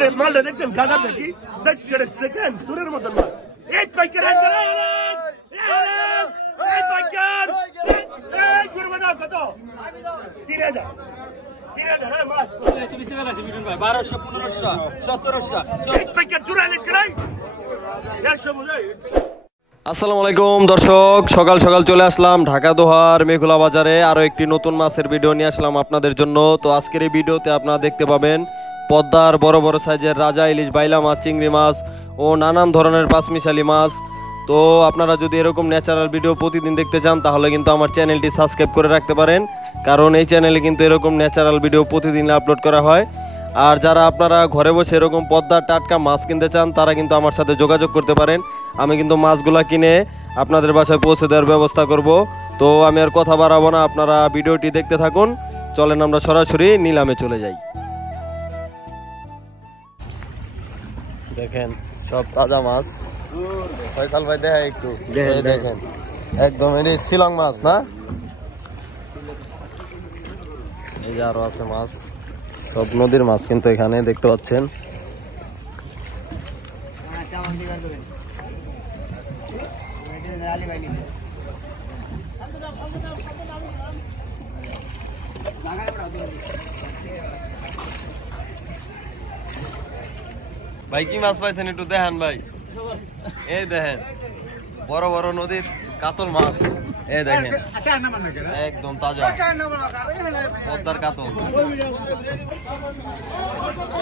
আজকে মালটা দেখতেন গাদা দেখি দেখেন দূরের মতন মাল এই পাইকার এই পাইকার এই জুরমানা কত 3000 মাস 1200 1500 1700 পাইকার জুরালিস করাই এসব বুঝাই। আসসালামু আলাইকুম দর্শক, সকাল সকাল চলে আসলাম ঢাকা দোহার মেঘলা বাজারে আরও একটি নতুন মাছের ভিডিও নিয়ে আসলাম আপনাদের জন্য। তো আজকের এই ভিডিওতে আপনারা দেখতে পাবেন পদ্মার বড় বড় সাইজের রাজা ইলিশ, বাইলা মাছ, চিংড়ি মাছ ও নানান ধরনের পাঁচমিশালি মাছ। তো আপনারা যদি এরকম ন্যাচারাল ভিডিও প্রতিদিন দেখতে চান তাহলে কিন্তু আমার চ্যানেলটি সাবস্ক্রাইব করে রাখতে পারেন, কারণ এই চ্যানেলে কিন্তু এরকম ন্যাচারাল ভিডিও প্রতিদিন আপলোড করা হয়। আর যারা আপনারা ঘরে বসে এরকম পদ্মার টাটকা মাছ কিনতে চান তারা কিন্তু আমার সাথে যোগাযোগ করতে পারেন। আমি কিন্তু মাছগুলা কিনে আপনাদের বাসায় পৌঁছে দেওয়ার ব্যবস্থা করব। তো আমি আর কথা বাড়াবো না, আপনারা ভিডিওটি দেখতে থাকুন। চলেন আমরা সরাসরি নিলামে চলে যাই। দেখেন সব তাজা মাছ। ফয়সাল ভাই দেখা একটু দেখেন, একদম এটি শিলং মাছ না? এই যে আরো আছে মাছ, সব নদীর মাছ কিন্তু এখানে দেখতে পাচ্ছেন। ভাই কি মাছ পাইছেন একটু দেখেন ভাই। এই দেখেন বড় বড় নদীর কাতল মাছ, এই দেখেন একদম তাজা পদ্মার কাতল।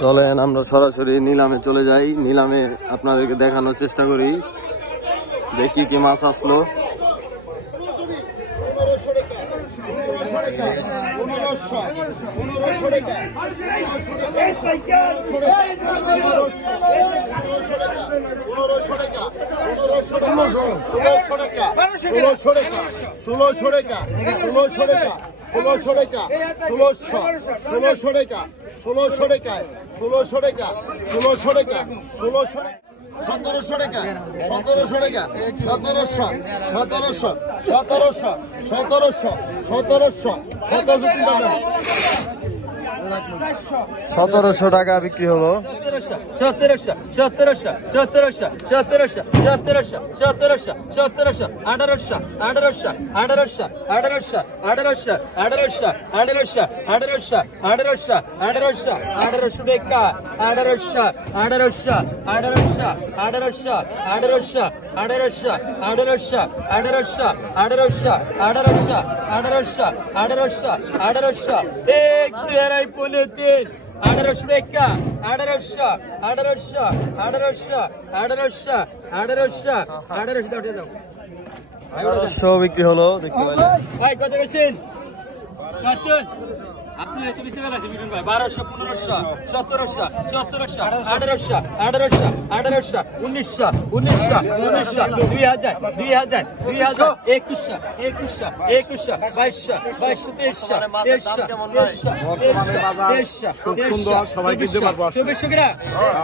চলেন আমরা সরাসরি নিলামে চলে যাই, নিলামে আপনাদেরকে দেখানোর চেষ্টা করি যে কি কি মাছ আসলো। সতেরোশো টাকা বিক্রি হলো। 1700 1700 1700 1700 1700 1700 1700 1800 1800 1800 1800 1800 1800 1800 1800 1800 1800 1800 টাকা 1800 1800 1800 1800 1800 1800 1800 1800 1800 1800 1800 1800 1800 এক তেরাই পনে তিন 1800 টাকা 1800 1800 1800 1800 1800 1800 দাও 1800 বিক্রি হলো। দেখতে পাইলেন ভাই কত গেছেন কাটুন আপনি এত বেশি বেলা আছে মিটন ভাই 1200 1500 1700 1700 1800 1800 1800 1900 1900 1900 2000 2000 2000 2100 2100 2100 2200 2200 2300 2300 সুন্দর সবাই কিনতে পারবো 2400 গ্রা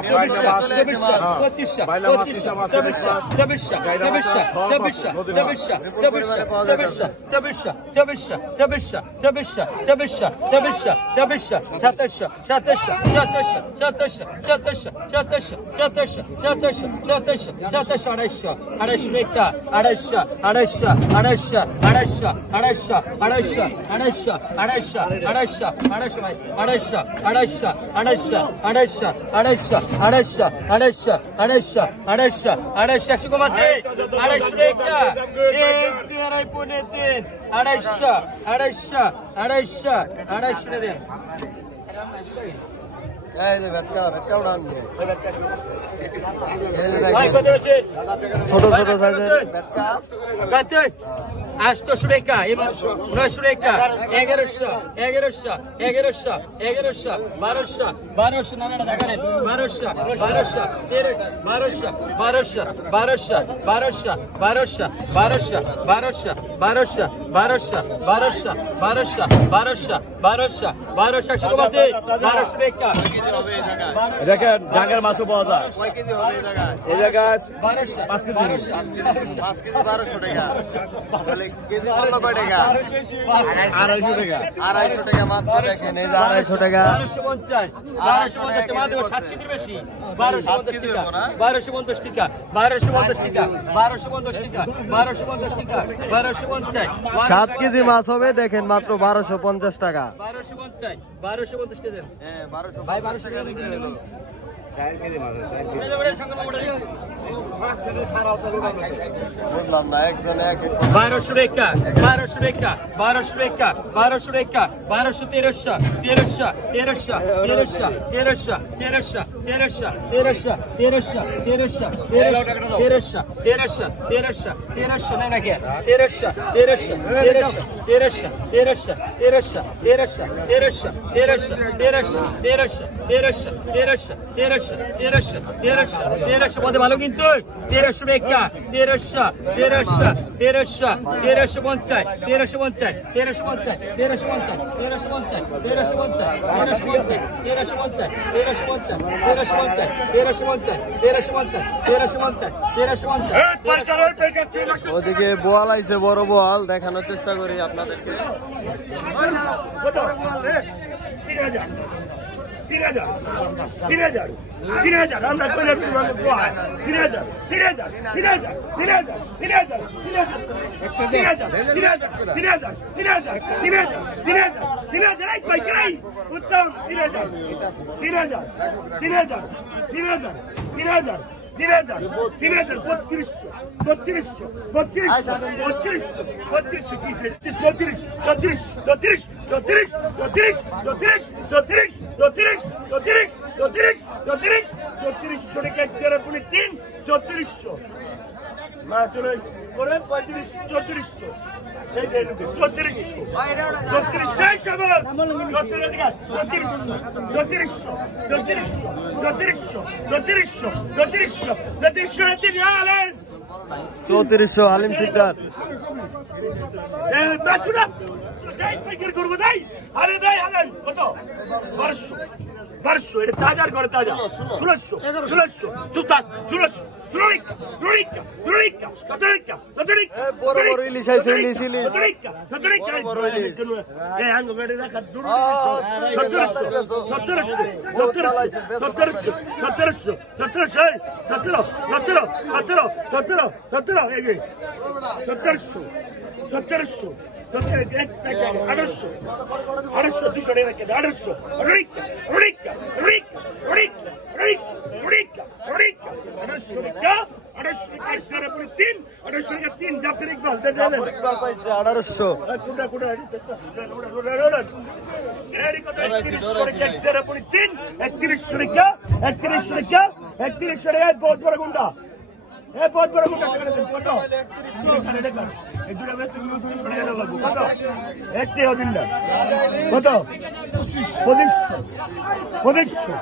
2400 2500 ছোট ছোট সাইজের বেটকা 800 টাকা এবার 900 টাকা 1100 1100 1100 1100 1200 1200 নানাটা দেখালেন 1200 1200 1200 1200 1200 1200 1200 1200 1200 1200 1200 1200 1200 1200 1200 180 1200 টাকা দেখেন ঢাকার মাছও পাওয়া যায় এই জায়গায় 1200 5 কেজি 5 কেজি 1200 টাকা তাহলে কেজি কত কয় টাকা 250 টাকা 250 টাকা মাত্র দেখেন এই যে 250 টাকা 1250 1250 টাকা দেব 7 কেজি বেশি 1250 টাকা 1250 টাকা 1250 টাকা 1250 টাকা 1250 টাকা 1250 7 কেজি মাছ হবে দেখেন মাত্র 1250 টাকা 1250 1250 টাকা দেন হ্যাঁ 1200 ভাই 1200 টাকা দিন 4 কেজি মাছ 4 কেজি এবারে সঙ্গে মোটা দিন বুঝলাম না একজনে এক 1200 টাকা 1200 টাকা 1200 টাকা 1200 টাকা 1200 1300 1300 1300 1300 1300 1300 1300 1300 1300 1300 না না কে 1300 1300 1300 1300 1300 1300 1300 1300 1300 1300 মধ্যে ভালো কিন্তু 1300 টাকা 1300 1300 1300 1350 1350 1350 1350 1350 1350 1350 1350 ওদিকে বোয়াল আইছে বড় বোয়াল দেখানোর চেষ্টা করি আপনাদেরকে 3000 আমরা কইলে 3000 3400 আলিম শিকদার করবো তাই আরে ভাই আলেন কত 1200 এটা তাজার ঘরে তাজা 1600 তুতা 1600 বড় বড় ইলিশ আইছে ইলিশ ইলিশ ইকবাল পাইছে 1800 বহুত বড় গুন্ডা বহুত বড় গুন্ডা কত একটি দিন না কত 42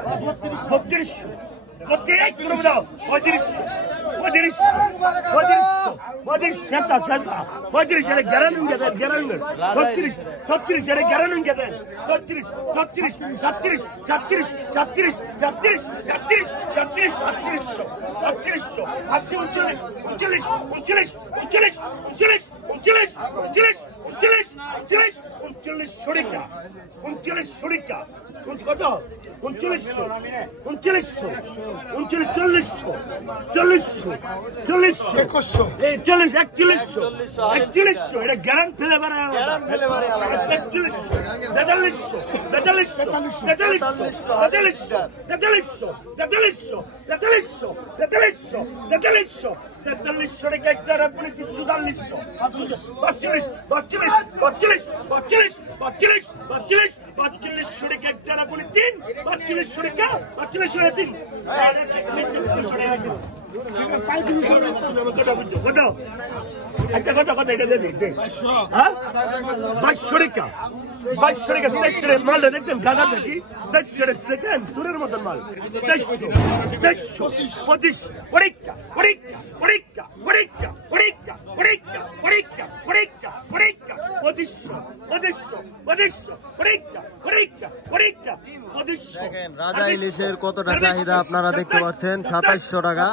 একটা কথা এটা দে হ্যাঁ 2200 টাকা 2300 টাকা মাল দেখতেন গাদা দেখি 2300 টাকা দেখেন দূরের মতন মাল 2300 25 পরীক্ষা পরীক্ষা পরীক্ষা পরীক্ষা পরীক্ষা পরীক্ষা পরীক্ষা পরীক্ষা পরীক্ষা 2500 পরীক্ষা পরীক্ষা পরীক্ষা 2500 দেখেন রাজা ইলিশের কতটা চাহিদা আপনারা দেখতে পাচ্ছেন 2700 টাকা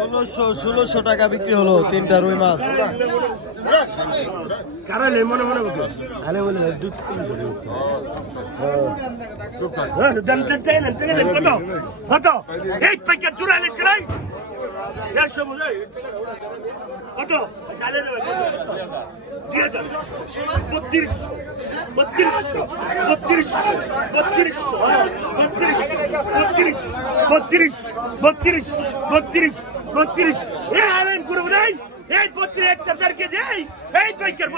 1600 টাকা বিক্রি হলো তিনটা রুই মাছ কারালে মনে মনে আলে বলে দুধ কত এই প্যাকেট চুরালিশ গ্রাম কত 32 এই 32 কে দেই এই প্যাকেট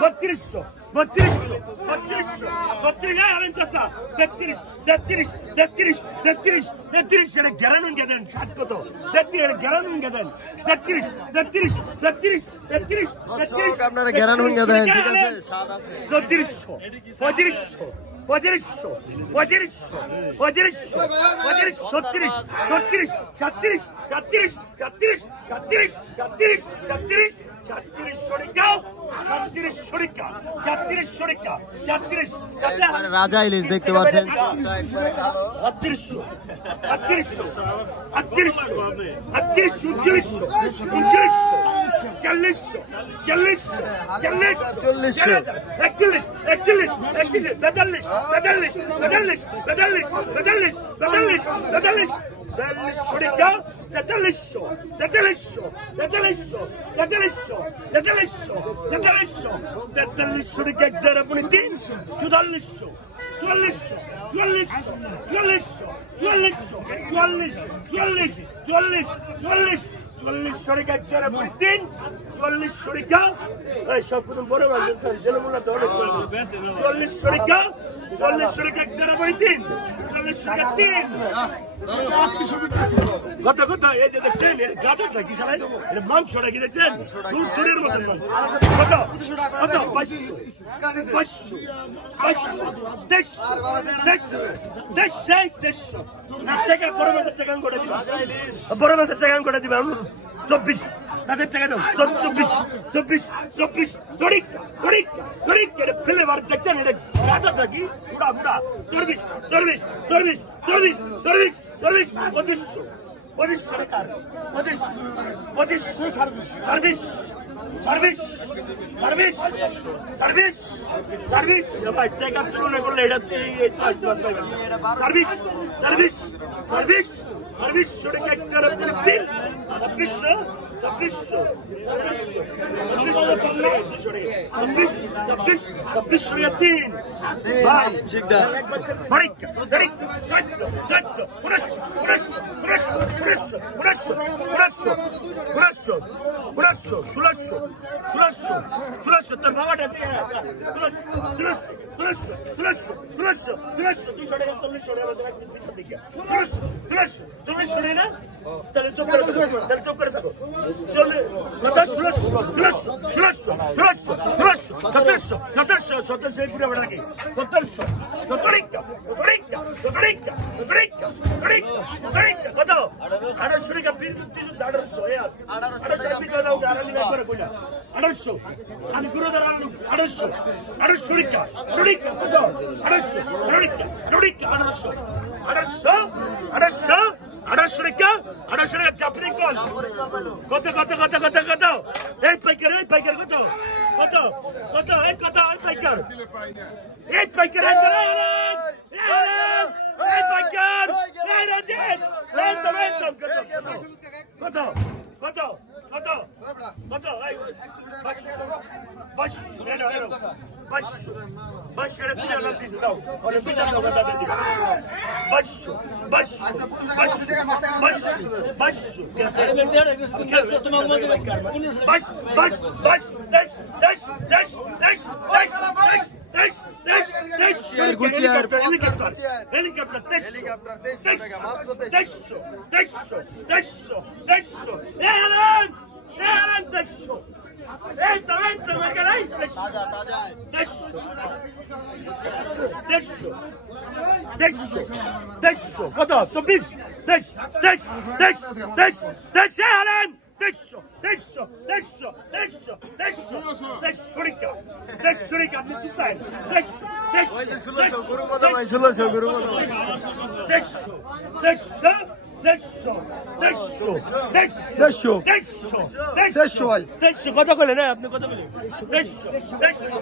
3200 এটা গ্যারানুন গেদেন 60 কত 33 গ্যারানুন গেদেন 33 আপনারা গ্যারানুন গেদেন ঠিক আছে 34 রাজা ইলিশ দেখতে পাচ্ছেন কথা কথা এই যে দেখছেন এর গাদা থাকি সালাই এর মাংসটা কি দেখছেন দুধের মতন কত কত 500 টাকা বড় মাছের টাকা করে দিবা বড় মাছের টাকা করে দিবা 24 তাদের টাকা দাও 24 তড়িক ফেলে বার দেখছেন এটা গাদা থাকি বুড়া 25 টাকা 25 সার্ভিস ভাই টাকা তুলনা করলে এটা সার্ভিস টাকা দিন 2600 2600 ষোলোশো তোর বাবাটা দিয়ে ষোলোশো 200 টাকা 40 টাকা না তাহলে চুপ করে থাকো কত 1800 টাকা বীর মুক্তিযুদ্ধ 1800 আমি গুরুদার 1800 টাকা 1800 টাকা চাপড়ি কত এই পাইকার কত এই পাইকার কত 24 কত করলেন আপনি কত করলেন 100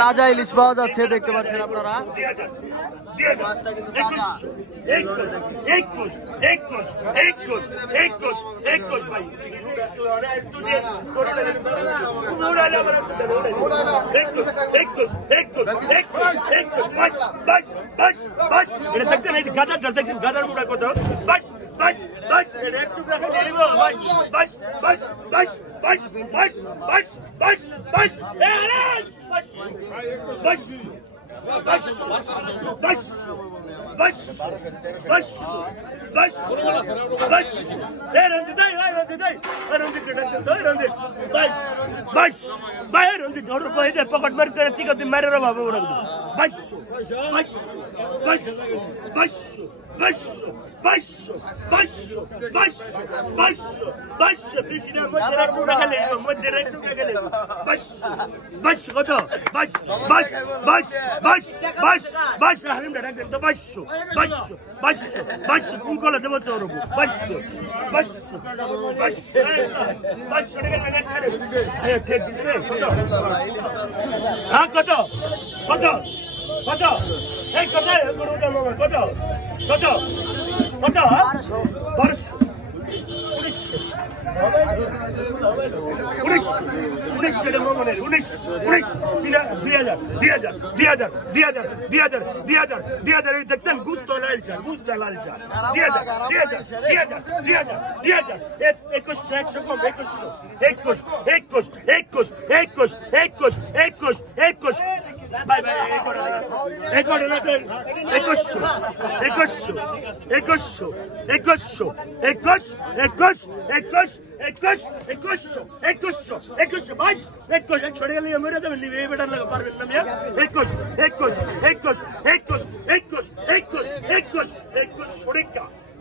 রাজা ইলিশ পাওয়া যাচ্ছে দেখতে পাচ্ছেন আপনারা 21 গাদার মুড়া কত একটু পকেট মারি ঠিক আছে মারের ভাবে ওরা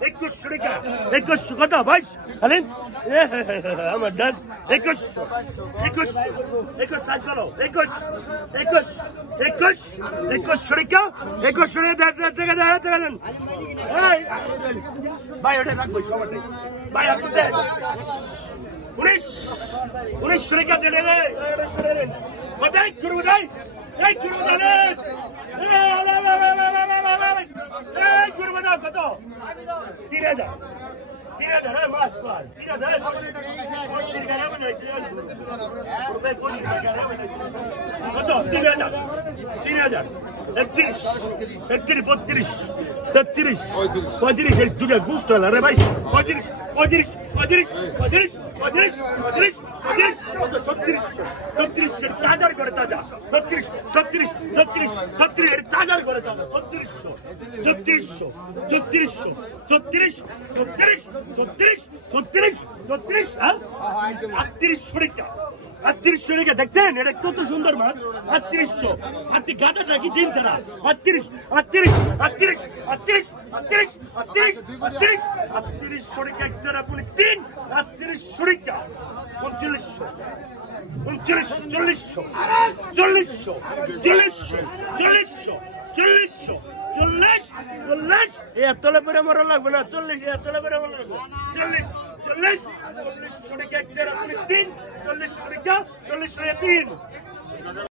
21 কত ভাই আলেন আমার দাদ 21 সাইড করো 21 টাকা 21 টাকা দেন ভাই ওটা রাখবো সবার ভাই আপনি দেন 19 টাকা দেন কোথায় করবো নাই এই করবো দেন কত 3000 3000 মাস পার 3000 কোশির গারামে নাই রুপে কোশির গারামে নাই কত 3000 31 32 33 35 এই দুটো গুস্ত হল রে ভাই 35 তাজার করে তাজা 36 তাজার করে তাজা 3600 3800 টাকা দেখছেন এটা কত সুন্দর মাছ 3800 হাতি গাদাটা কি দিন ছাড়া 3800 টাকা একদম আপনি 3 3800 টাকা 40 এতলে পরে মরা লাগবে না 40 এতলে পরে মরা লাগবে 40 টাকা একদম আপনি 3 40 টাকা 3